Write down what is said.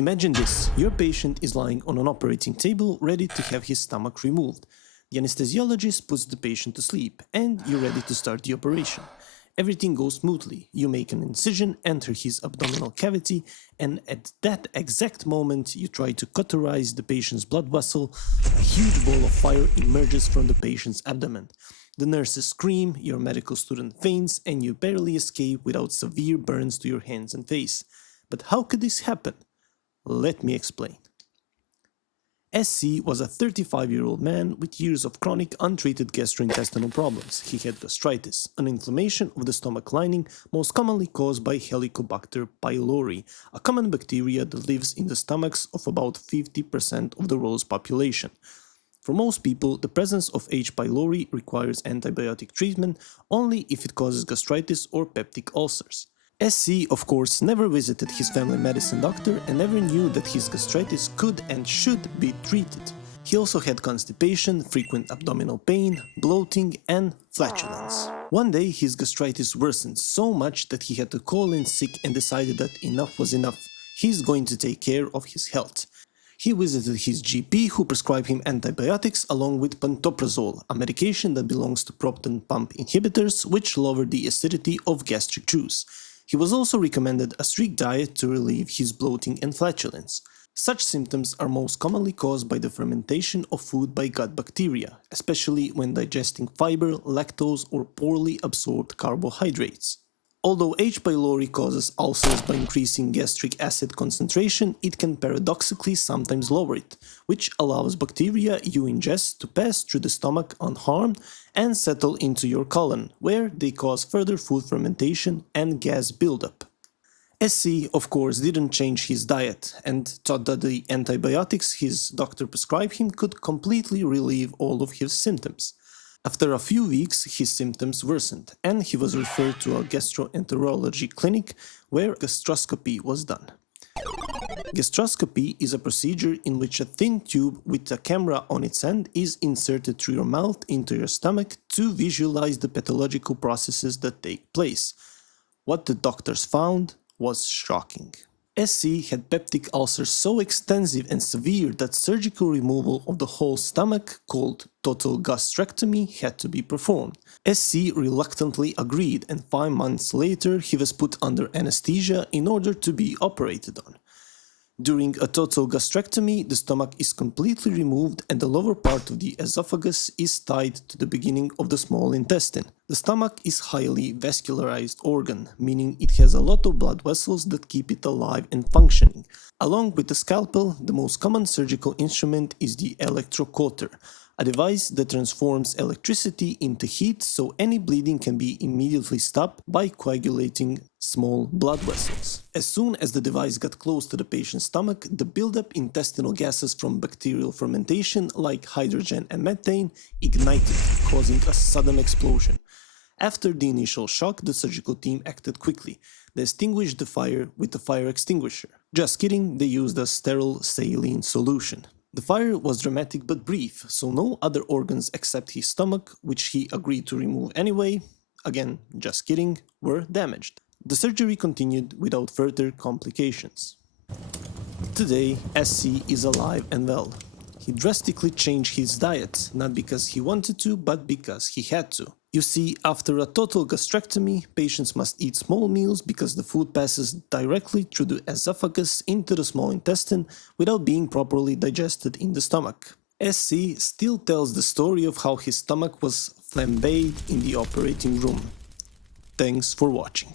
Imagine this, your patient is lying on an operating table ready to have his stomach removed. The anesthesiologist puts the patient to sleep and you're ready to start the operation. Everything goes smoothly, you make an incision, enter his abdominal cavity, and at that exact moment you try to cauterize the patient's blood vessel. A huge ball of fire emerges from the patient's abdomen. The nurses scream, your medical student faints, and you barely escape without severe burns to your hands and face. But how could this happen? Let me explain. SC was a 35-year-old man with years of chronic untreated gastrointestinal problems. He had gastritis, an inflammation of the stomach lining most commonly caused by Helicobacter pylori, a common bacteria that lives in the stomachs of about 50% of the world's population. For most people, the presence of H. pylori requires antibiotic treatment only if it causes gastritis or peptic ulcers. SC, of course, never visited his family medicine doctor and never knew that his gastritis could and should be treated. He also had constipation, frequent abdominal pain, bloating, and flatulence. One day, his gastritis worsened so much that he had to call in sick and decided that enough was enough. He's going to take care of his health. He visited his GP, who prescribed him antibiotics along with pantoprazole, a medication that belongs to proton pump inhibitors, which lower the acidity of gastric juice. He was also recommended a strict diet to relieve his bloating and flatulence. Such symptoms are most commonly caused by the fermentation of food by gut bacteria, especially when digesting fiber, lactose, or poorly absorbed carbohydrates. Although H. pylori causes ulcers by increasing gastric acid concentration, it can paradoxically sometimes lower it, which allows bacteria you ingest to pass through the stomach unharmed and settle into your colon, where they cause further food fermentation and gas buildup. SC, of course, didn't change his diet and thought that the antibiotics his doctor prescribed him could completely relieve all of his symptoms. After a few weeks, his symptoms worsened, and he was referred to a gastroenterology clinic where gastroscopy was done. Gastroscopy is a procedure in which a thin tube with a camera on its end is inserted through your mouth into your stomach to visualize the pathological processes that take place. What the doctors found was shocking. SC had peptic ulcers so extensive and severe that surgical removal of the whole stomach, called total gastrectomy, had to be performed. SC reluctantly agreed, and 5 months later he was put under anesthesia in order to be operated on. During a total gastrectomy, the stomach is completely removed and the lower part of the esophagus is tied to the beginning of the small intestine. The stomach is a highly vascularized organ, meaning it has a lot of blood vessels that keep it alive and functioning. Along with the scalpel, the most common surgical instrument is the electrocauter, a device that transforms electricity into heat so any bleeding can be immediately stopped by coagulating small blood vessels. As soon as the device got close to the patient's stomach, the buildup intestinal gases from bacterial fermentation like hydrogen and methane ignited, causing a sudden explosion. After the initial shock, the surgical team acted quickly. They extinguished the fire with a fire extinguisher. Just kidding, they used a sterile saline solution. The fire was dramatic but brief, so no other organs except his stomach, which he agreed to remove anyway, again, just kidding, were damaged. The surgery continued without further complications. Today, SC is alive and well. He drastically changed his diet, not because he wanted to, but because he had to. You see, after a total gastrectomy, patients must eat small meals because the food passes directly through the esophagus into the small intestine without being properly digested in the stomach. SC still tells the story of how his stomach was flambéed in the operating room. Thanks for watching.